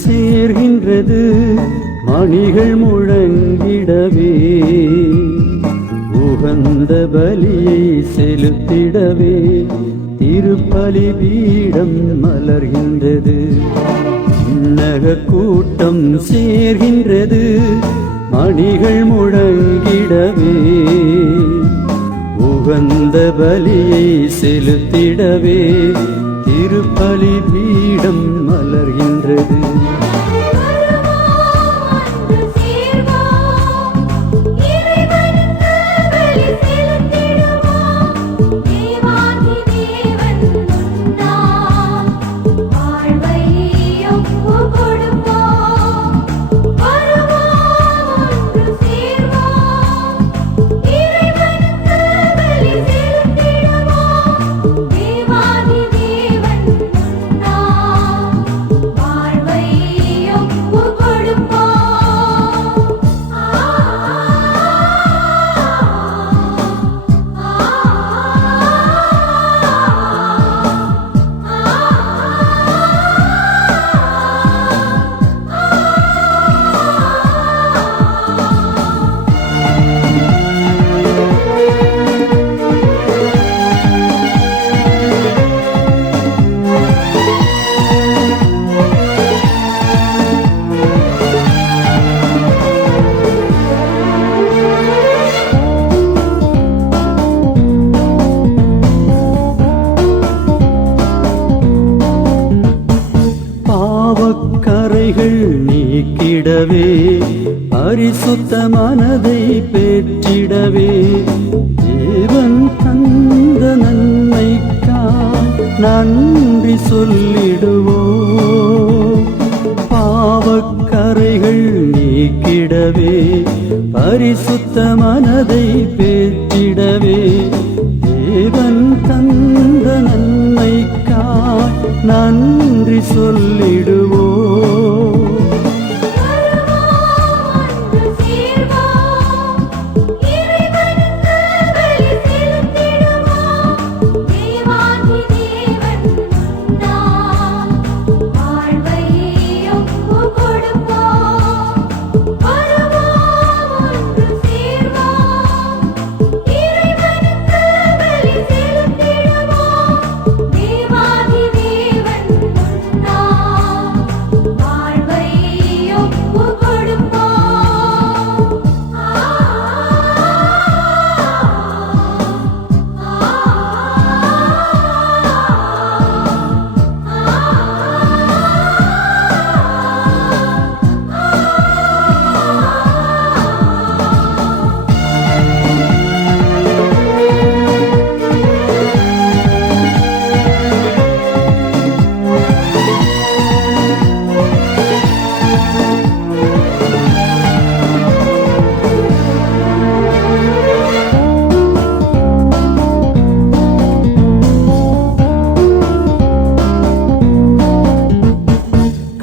சேர்கின்றது மணிகள் முழங்கிடவே, உகந்த பலியை செலுத்திடவே திருப்பலி பீடம் மலர்கின்றது. விண்ணக கூட்டம் சேர்கின்றது மணிகள் முழங்கிடவே, உகந்த பலியை செலுத்திடவே திருப்பலி பீடம் மலர்கின்றது. கரைகள் நீக்கிடவே, பரிசுத்த மனதை பெற்றிடவே, தேவன் தந்த நன்மைக்காய் நன்றி சொல்லிடுவோம். பாவக்கரைகள் நீக்கிடவே, பரிசுத்த மனதை பெற்றிடவே, தேவன் தந்த நன்மைக்காய் நன்றி சொல்லிடுவோம்.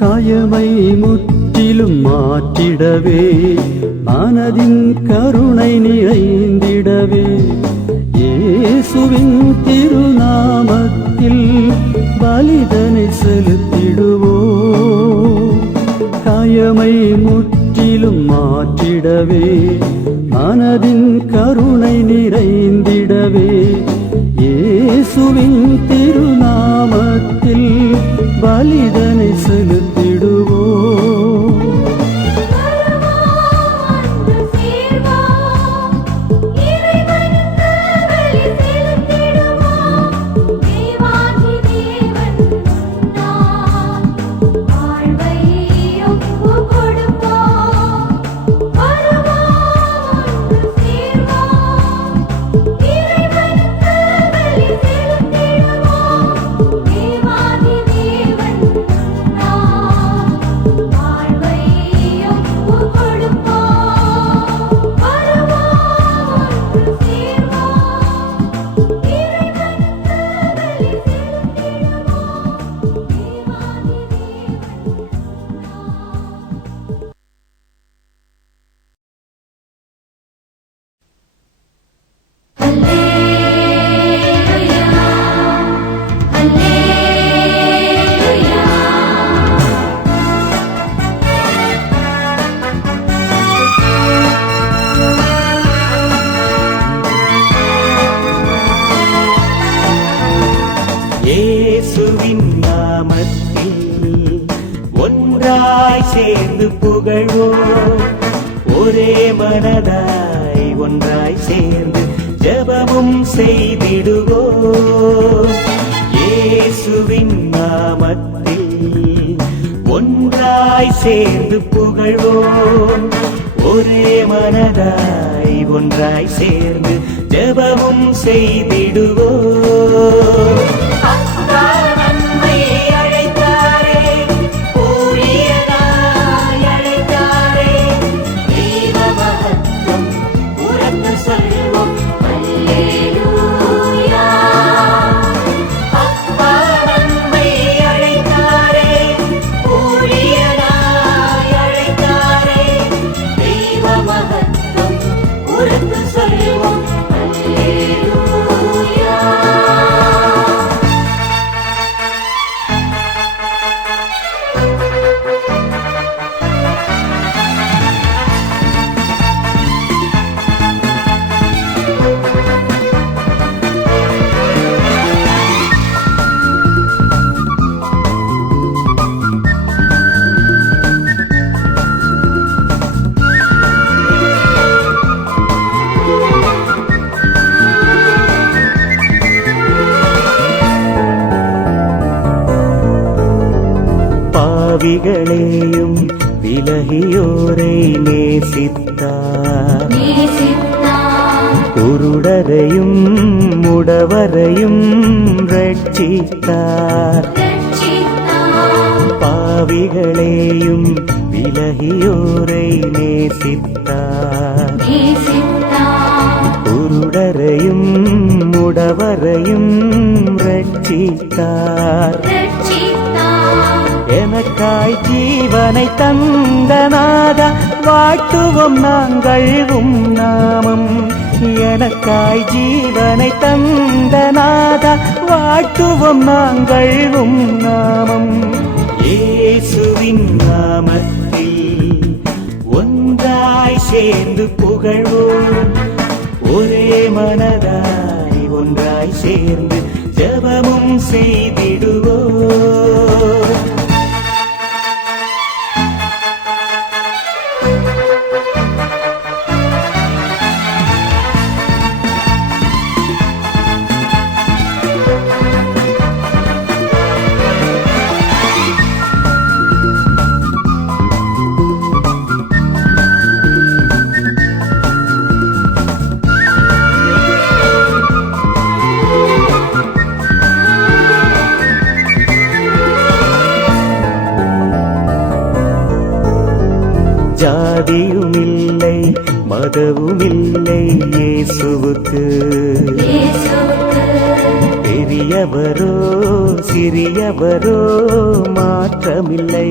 காயமை முற்றிலும் மாற்றிடவே, மனதின் கருணை நிறைந்திடவே, இயேசுவின் திருநாமத்தில் பலிதனை செலுத்திடுவோம். காயமை முற்றிலும் மாற்றிடவே, மனதின் கருணை நிறைந்திடவே, இயேசுவின் திருநாமத்தில் பலிதனை செலுத்திடுவோம். தேவன் சேர்ந்து புகழ்வோம். ஒரே மனதாய் ஒன்றாய் சேர்ந்து ஜெபமும் செய்திடுவோம். இயேசுவின் நாமத்தில் ஒன்றாய் சேர்ந்து புகழ்வோம். ஒரே மனதாய் ஒன்றாய் சேர்ந்து ஜெபமும் செய்திடுவோம். பாவிகளையும் விலகியோரை நேசித்தார். குருடரையும் முடவரையும் ரட்சித்தார். பாவிகளையும் விலகியோரை நேசித்தார். குருடரையும் முடவரையும் ரட்சித்தார். எனக்காய் ஜீவனை தந்த நாதா வாழ்த்துவோம் நாங்கள் உம் நாமம். எனக்காய் ஜீவனை தந்த நாதா வாழ்த்துவோம் நாங்கள் உம் நாமம். இயேசுவின் நாமத்தில் ஒன்றாய் சேர்ந்து புகழ்வோம். ஒரே மனதாய் ஒன்றாய் சேர்ந்து ஜெபமும் செய்திடுவோம். ஜாதியுமில்லை மதவுமில்லை இயேசுவுக்கு. பெரியவரோ சிறியவரோ மாற்றமில்லை.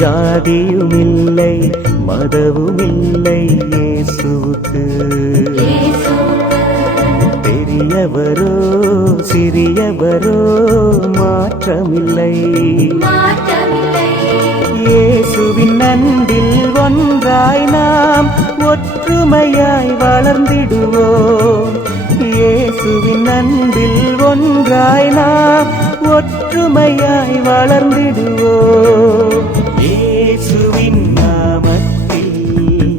ஜாதியுமில்லை மதவுமில்லை இயேசுவுக்கு. பெரியவரோ சிறியவரோ மாற்றமில்லை. இயேசுவின் அன்பில் ஒன்றாய் நாம் ஒற்றுமையாய் வளர்ந்திடுவோம். இயேசுவின் அன்பில் ஒன்றாய் நாம் ஒற்றுமையாய் வளர்ந்திடுவோம். இயேசுவின் நாமத்தில்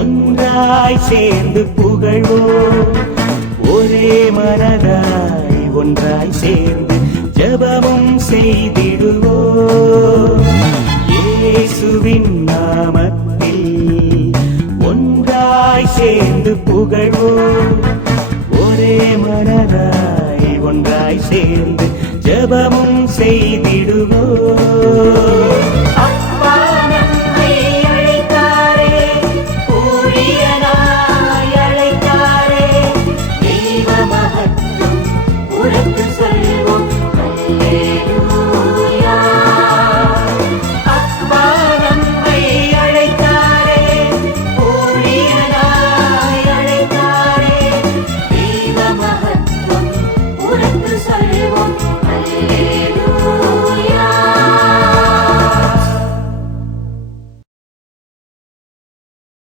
ஒன்றாய் சேர்ந்து புகழ்வோம். ஒரே மனதாய் ஒன்றாய் சேர்ந்து ஜெபமும் செய்திடுவோம். இயேசுவின் நாமத்தில் ஒன்றாய் சேர்ந்து புகழ்வோம். ஒரே மனதாய் ஒன்றாய் சேர்ந்து ஜெபமும் செய்திடுவோம்.